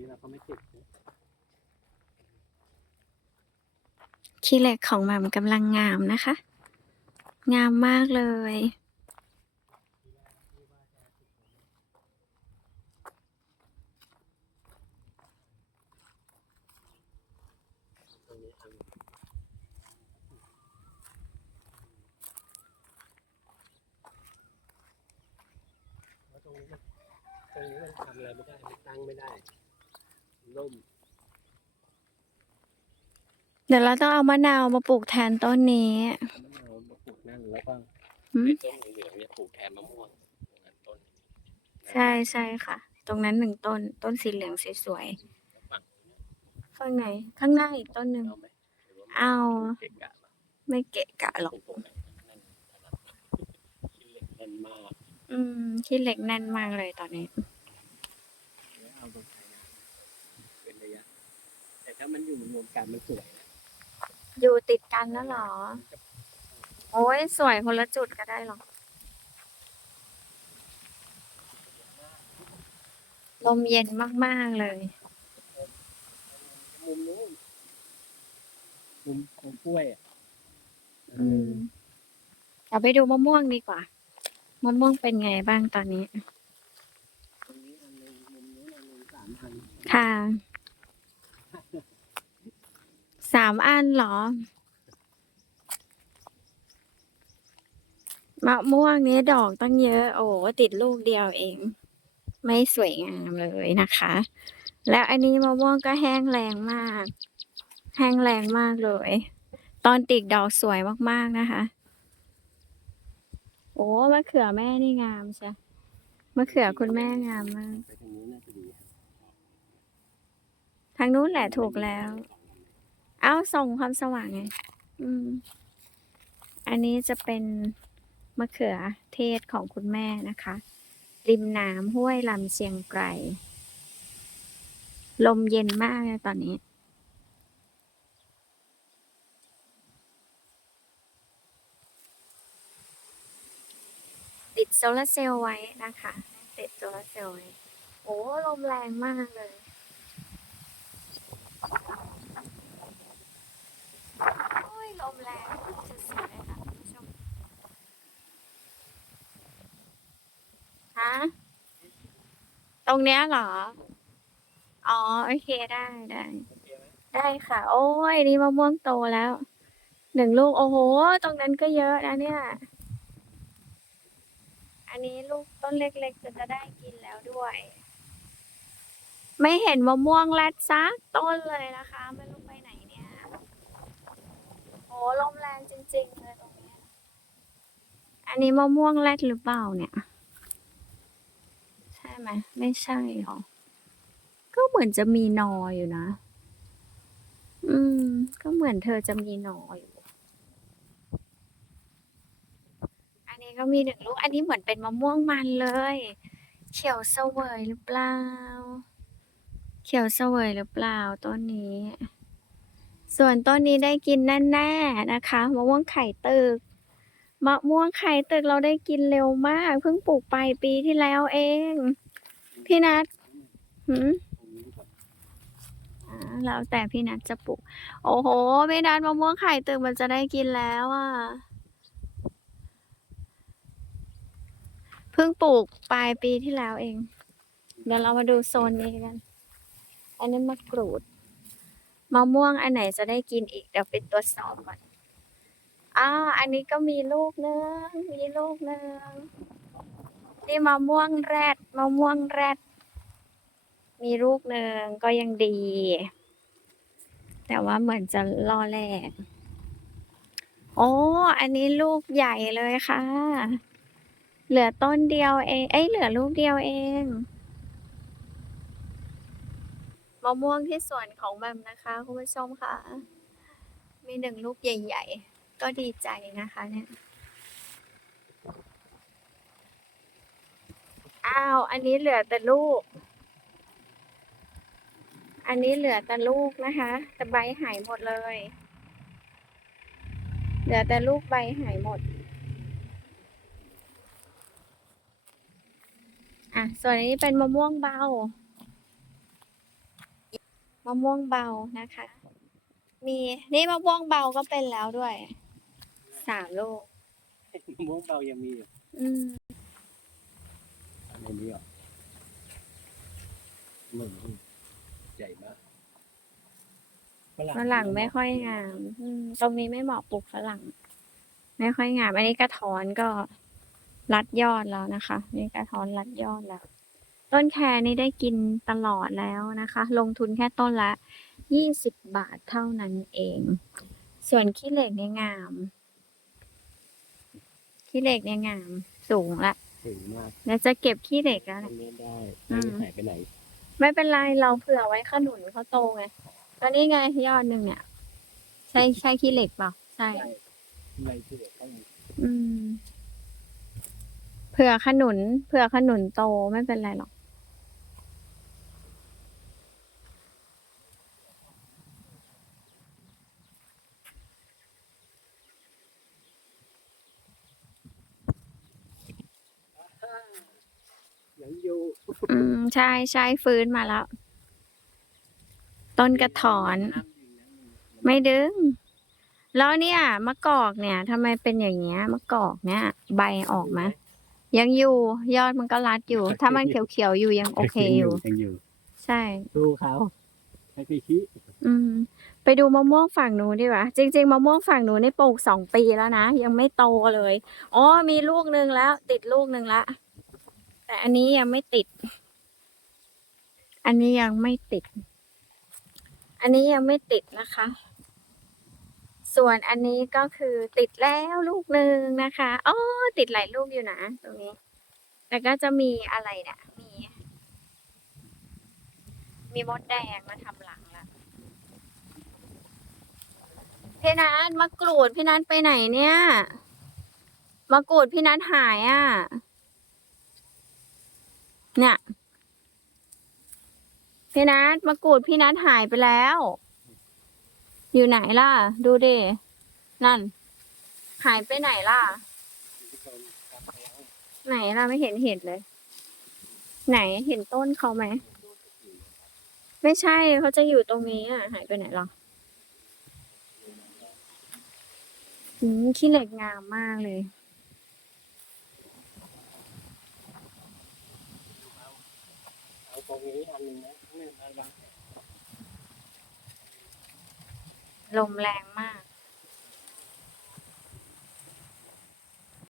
นี้เราก็ไม่ติดนะขี้เหล็กของหม่ำกำลังงามนะคะ งามมากเลยตรงนี้ทำแล้วตรงนี้มันตรงนี้มันทำอะไรไม่ได้มันตั้งไม่ได้ ล่ม เดี๋ยวเราต้องเอามะนาวมาปลูกแทนต้นนี้มะนาวมาปลูกนั่นแล้วก็หืมไอ้ต้นเหลืองๆเนี่ยปลูกแทนมะม่วงตรงนั้นต้นใช่ใช่ค่ะ ตรงนั้นหนึ่งต้น ต้นสีเหลืองสวยฝั่งๆข้างไหนข้างหน้าอีกต้นหนึ่งเอาไหมหรือว่าเอาเกะกะปะไม่เกะกะหรอก ปลูกไหนนั่นถนัดขี้เหล็กแน่นมากอืมขี้เหล็กแน่นมากเลยตอนนี้ แล้วเอาตรงไหนนะเป็นระยะ แต่ ถ้ามันอยู่รวมกันมันสวยนะอยู่ติดกันแล้วเหรอ โอ้ยสวยคนละจุดก็ได้หรอกลมเย็นมาก ๆ เลย มุมนู้นมุมของกล้วยอะอืมเราไปดูมะม่วงดีกว่า มะม่วงเป็นไงบ้างตอนนี้ ตรงนี้อันหนึงมุมนู้นอันหนึงสามอัน ค่ะ สามอันเหรอ มะม่วงนี้ดอกตั้งเยอะ โอ้โหติดลูกเดียวเอง ไม่สวยงามเลยนะคะ แล้วอันนี้มะม่วงก็แห้งแรงมาก แห้งแรงมากเลย ตอนติดดอกสวยมากๆนะคะ โอ้มะเขือแม่นี่งามใช่มะเขือคุณแม่งามมาก ทางนู้นแหละถูกแล้ว เอาส่งความสว่างไง อืม อันนี้จะเป็นมะเขือเทศของคุณแม่นะคะ ริมน้ำห้วยลำเชียงไกร ลมเย็นมากเลยตอนนี้ ติดโซลาร์เซลล์ไว้นะคะ ติดโซลาร์เซลล์ไว้ โอ้ ลมแรงมากเลย โอ้ยลมแรงสุดๆเลยค่ะคุณผู้ชมฮะตรงเนี้ยเหรอ อ๋อ โอเคได้ได้ไหมได้ค่ะ โอ้ย นี่มะม่วงโตแล้ว หนึ่งลูก โอ้โห ตรงนั้นก็เยอะนะเนี่ย อันนี้ลูกต้นเล็กๆ จะจะได้กินแล้วด้วย ไม่เห็นมะม่วงแรดซักต้นเลยนะคะไม่รู้ไปไหนเนี่ย โอ้ ลมแรงจริงๆเลยตรงนี้ อันนี้มะม่วงแรดหรือเปล่าเนี่ย ใช่ไหม ไม่ใช่หรอ ก็เหมือนจะมีนออยู่นะ อืม ก็เหมือนเธอจะมีนออยู่ อันนี้ก็มีหนึ่งลูก อันนี้เหมือนเป็นมะม่วงมันเลย เขียวเสวยหรือเปล่า เขียวเสวยหรือเปล่าต้นนี้ ส่วนต้นนี้ได้กินแน่ๆนะคะมะม่วงไข่ตึกมะม่วงไข่ตึกเราได้กินเร็วมาก เพิ่งปลูกไปปีที่แล้วเอง พี่นัทหืมตรงนี้ดีกว่าอ่าแล้วแต่พี่นัทจะปลูก โอ้โหพี่นัทมะม่วงไข่ตึกมันจะได้กินแล้วอะเพิ่งปลูกปลายปีที่แล้วเอง เดี๋ยวเรามาดูโซนนี้กัน อันนี้มะกรูด มะม่วงอันไหนจะได้กินอีก เดี๋ยวไปตรวจสอบก่อนอ่าอันนี้ก็มีลูกนึงมีลูกนึงนี่มะม่วงแรดมะม่วงแรด มีลูกหนึ่งก็ยังดี แต่ว่าเหมือนจะล่อแรกโอ้อันนี้ลูกใหญ่เลยค่ะ เหลือต้นเดียวเอง เอ้ยเหลือลูกเดียวเอง มะม่วงที่สวนของแบมนะคะคุณผู้ชมค่ะ มีหนึ่งลูกใหญ่ ๆ ก็ดีใจนะคะเนี่ย อ้าว อันนี้เหลือแต่ลูก อันนี้เหลือแต่ลูกนะคะ แต่ใบหายหมดเลย เหลือแต่ลูกใบหายหมดอะ ส่วนนี้เป็นมะม่วงเบาะม่วงเบานะคะ มีนี่มะม่วงเบาก็เป็นแล้วด้วยสามลูกมะม่วงเบายังมีอยู่อืมในนี้อะเหมือนใหญ่มากฝรั่งไม่ค่อยงามอืมตรงนี้ไม่เหมาะปลูกฝรั่ง ไม่ค่อยงาม อันนี้กระท้อนก็รัดยอดแล้วนะคะ นี่กระท้อนรัดยอดแล้ว ต้นแครนี่ได้กินตลอดแล้วนะคะ ลงทุนแค่ต้นละยี่สิบบาทเท่านั้นเอง ส่วนขี้เหล็กเนี่ยงาม ขี้เหล็กเนี่ยงาม สูงละถึงมากแล้วจะเก็บขี้เหล็กแล้วอัเนี่ยนนี้ได้อืไม่มหายไปไหน ไม่เป็นไรเราเผื่อไว้ขนุนเขาโตไงตอนนี้ไงยอดหนึ่งเนี่ย ใช่ใช่ขี้เหล็กเปล่าใช่ใช่ไม่เชื่อต้องอืมเผื่อขนุนเผื่อขนุนโตไม่เป็นไรหรอก ยังอยู่อืมใช่ใช่ฟื้นมาแล้ว ต้นกระถอนน้ำดึงนะไม่ดึง แล้วเนี่ยมะกอกเนี่ยทำไมเป็นอย่างเงี้ยมะกอกเนี่ย ใบออกไหมยังอยู่ ยอดมันก็รัดอยู่ ถ้ามันเขียวๆอยู่ยังโอเคอยู่ ยังอยู่ ใช่ ดูเขาให้ไปคิดอืม ไปดูมะม่วงฝั่งนู้นดีกว่าจริง ๆมะม่วงฝั่งนู้นนี่ปลูกสองปีแล้วนะ ยังไม่โตเลย อ๋อ มีลูกหนึ่งแล้ว ติดลูกหนึ่งละ แต่อันนี้ยังไม่ติด อันนี้ยังไม่ติด อันนี้ยังไม่ติดนะคะ ส่วนอันนี้ก็คือติดแล้วลูกหนึ่งนะคะอ๋อติดหลายลูกอยู่นะตรงนี้แต่ก็จะมีอะไรเนี่ยมี มีมดแดงมาทำหลังละพี่นัทมะกรูดพี่นัทไปไหนเนี่ยมะกรูดพี่นัทหายอะ เนี่ย พี่นัทมะกรูดพี่นัทหายไปแล้ว อยู่ไหนล่ะ ดูดิ นั่น หายไปไหนล่ะ ไหนล่ะไม่เห็นเห็นเลย ไหนเห็นต้นเขาไหม ไม่ใช่เขาจะอยู่ตรงนี้อะ หายไปไหนหรออืมขี้เหล็กงามมากเลย เอาต รงนี้อันหนึงนะนี่อันละ ลมแรงมาก